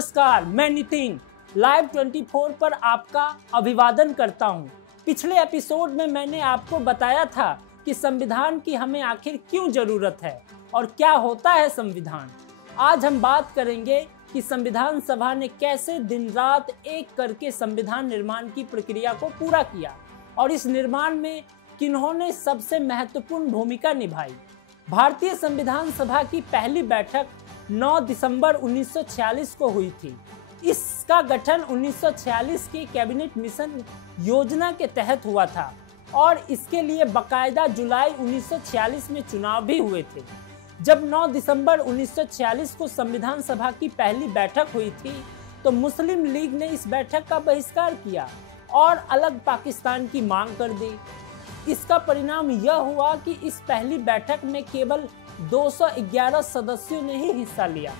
नमस्कार, मैं नितिन लाइव 24 पर आपका अभिवादन करता हूं। पिछले एपिसोड में मैंने आपको बताया था कि संविधान की हमें आखिर क्यों जरूरत है और क्या होता है संविधान। आज हम बात करेंगे कि संविधान सभा ने कैसे दिन रात एक करके संविधान निर्माण की प्रक्रिया को पूरा किया और इस निर्माण में किन्होंने सबसे महत्वपूर्ण भूमिका निभाई। भारतीय संविधान सभा की पहली बैठक 9 दिसंबर 1946 को हुई थी। इसका गठन 1946 की कैबिनेट मिशन योजना के तहत हुआ था और इसके लिए बाकायदा जुलाई 1946 में चुनाव भी हुए थे। जब 9 दिसंबर 1946 को संविधान सभा की पहली बैठक हुई थी तो मुस्लिम लीग ने इस बैठक का बहिष्कार किया और अलग पाकिस्तान की मांग कर दी। इसका परिणाम यह हुआ कि इस पहली बैठक में केवल 211 सदस्यों ने ही हिस्सा लिया।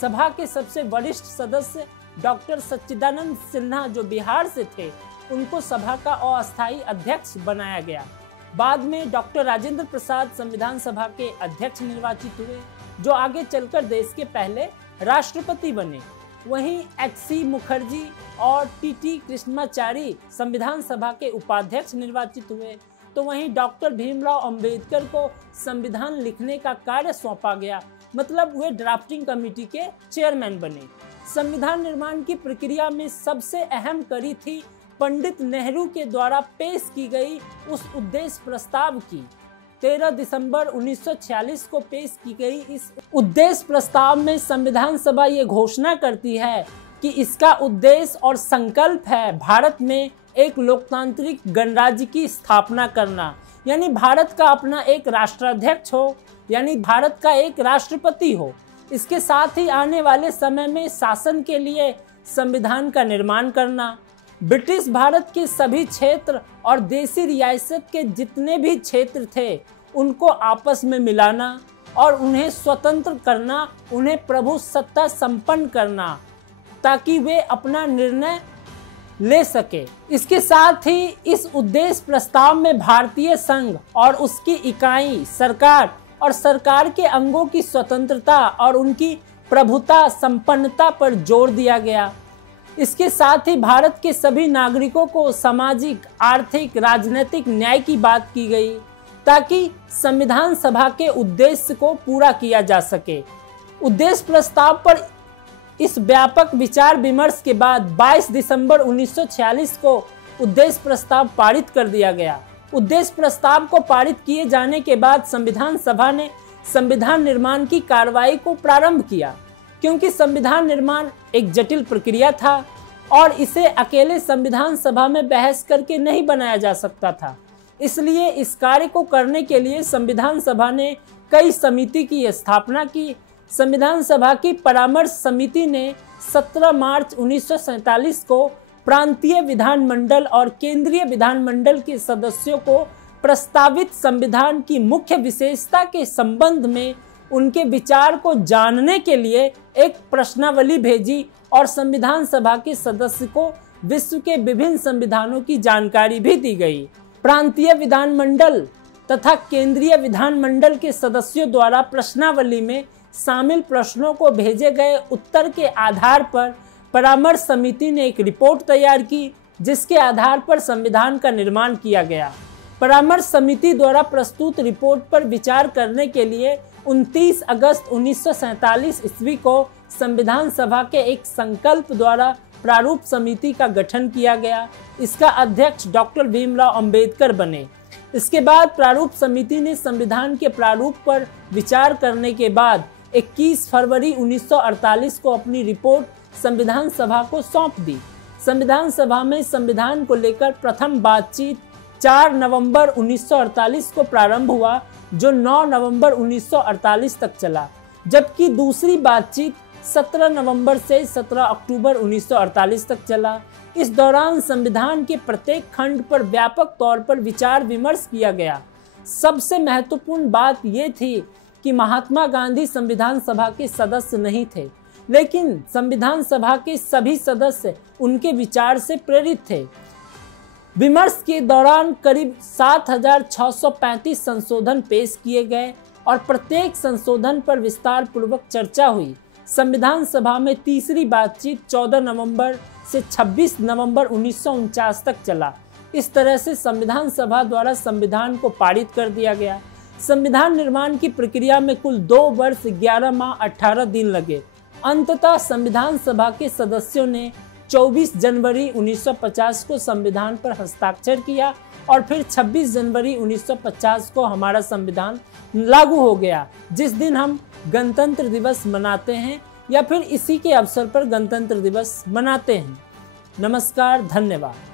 सभा के सबसे वरिष्ठ सदस्य डॉक्टर सच्चिदानंद सिन्हा जो बिहार से थे, उनको सभा का अस्थायी अध्यक्ष बनाया गया। बाद में डॉक्टर राजेंद्र प्रसाद संविधान सभा के अध्यक्ष निर्वाचित हुए, जो आगे चलकर देश के पहले राष्ट्रपति बने। वहीं एच.सी. मुखर्जी और टी.टी. कृष्णाचारी संविधान सभा के उपाध्यक्ष निर्वाचित हुए। तो वहीं डॉक्टर भीमराव अंबेडकर को संविधान लिखने का कार्य सौंपा गया, मतलब वे ड्राफ्टिंग कमेटी के चेयरमैन बने। संविधान निर्माण की प्रक्रिया में सबसे अहम कड़ी थी पंडित नेहरू के द्वारा पेश की गई उस उद्देश्य प्रस्ताव की। 13 दिसंबर 1946 को पेश की गई इस उद्देश्य प्रस्ताव में संविधान सभा ये घोषणा करती है कि इसका उद्देश्य और संकल्प है भारत में एक लोकतांत्रिक गणराज्य की स्थापना करना, यानी भारत का अपना एक राष्ट्राध्यक्ष हो, यानी भारत का एक राष्ट्रपति हो। इसके साथ ही आने वाले समय में शासन के लिए संविधान का निर्माण करना, ब्रिटिश भारत के सभी क्षेत्र और देसी रियासत के जितने भी क्षेत्र थे उनको आपस में मिलाना और उन्हें स्वतंत्र करना, उन्हें प्रभु सत्ता संपन्न करना ताकि वे अपना निर्णय ले सके। इसके साथ ही इस उद्देश्य प्रस्ताव में भारतीय संघ और उसकी इकाई, सरकार और सरकार के अंगों की स्वतंत्रता और उनकी प्रभुता संपन्नता पर जोर दिया गया। इसके साथ ही भारत के सभी नागरिकों को सामाजिक, आर्थिक, राजनीतिक न्याय की बात की गई ताकि संविधान सभा के उद्देश्य को पूरा किया जा सके। उद्देश्य प्रस्ताव पर इस व्यापक विचार विमर्श के बाद 22 दिसंबर 1946 को उद्देश्य प्रस्ताव पारित कर दिया गया। उद्देश्य प्रस्ताव को पारित किए जाने के बाद संविधान सभा ने संविधान निर्माण की कार्रवाई को प्रारंभ किया, क्योंकि संविधान निर्माण एक जटिल प्रक्रिया था और इसे अकेले संविधान सभा में बहस करके नहीं बनाया जा सकता था। इसलिए इस कार्य को करने के लिए संविधान सभा ने कई समिति की स्थापना की। संविधान सभा की परामर्श समिति ने 17 मार्च 1947 को प्रांतीय विधानमंडल और केंद्रीय विधानमंडल के सदस्यों को प्रस्तावित संविधान की मुख्य विशेषता के संबंध में उनके विचार को जानने के लिए एक प्रश्नावली भेजी और संविधान सभा के सदस्य को विश्व के विभिन्न संविधानों की जानकारी भी दी गई। प्रांतीय विधानमंडल तथा केंद्रीय विधानमंडल के सदस्यों द्वारा प्रश्नावली में शामिल प्रश्नों को भेजे गए उत्तर के आधार पर परामर्श समिति ने एक रिपोर्ट तैयार की, जिसके आधार पर संविधान का निर्माण किया गया। परामर्श समिति द्वारा प्रस्तुत रिपोर्ट पर विचार करने के लिए 29 अगस्त 1947 ईस्वी को संविधान सभा के एक संकल्प द्वारा प्रारूप समिति का गठन किया गया। इसका अध्यक्ष डॉक्टर भीमराव अंबेडकर बने। इसके बाद प्रारूप समिति ने संविधान के प्रारूप पर विचार करने के बाद 21 फरवरी 1948 को अपनी रिपोर्ट संविधान सभा को सौंप दी। संविधान सभा में संविधान को लेकर प्रथम बातचीत 4 नवंबर 1948 को प्रारंभ हुआ, जो 9 नवंबर 1948 तक चला, जबकि दूसरी बातचीत 17 नवंबर से 17 अक्टूबर 1948 तक चला। इस दौरान संविधान के प्रत्येक खंड पर व्यापक तौर पर विचार विमर्श किया गया। सबसे महत्वपूर्ण बात यह थी कि महात्मा गांधी संविधान सभा के सदस्य नहीं थे, लेकिन संविधान सभा के सभी सदस्य उनके विचार से प्रेरित थे। विमर्श के दौरान करीब 7,635 संशोधन पेश किए गए और प्रत्येक संशोधन पर विस्तार पूर्वक चर्चा हुई। संविधान सभा में तीसरी बातचीत 14 नवंबर से 26 नवंबर 1949 तक चला। इस तरह से संविधान सभा द्वारा संविधान को पारित कर दिया गया। संविधान निर्माण की प्रक्रिया में कुल 2 वर्ष 11 माह 18 दिन लगे। अंततः संविधान सभा के सदस्यों ने 24 जनवरी 1950 को संविधान पर हस्ताक्षर किया और फिर 26 जनवरी 1950 को हमारा संविधान लागू हो गया, जिस दिन हम गणतंत्र दिवस मनाते हैं या फिर इसी के अवसर पर गणतंत्र दिवस मनाते हैं। नमस्कार, धन्यवाद।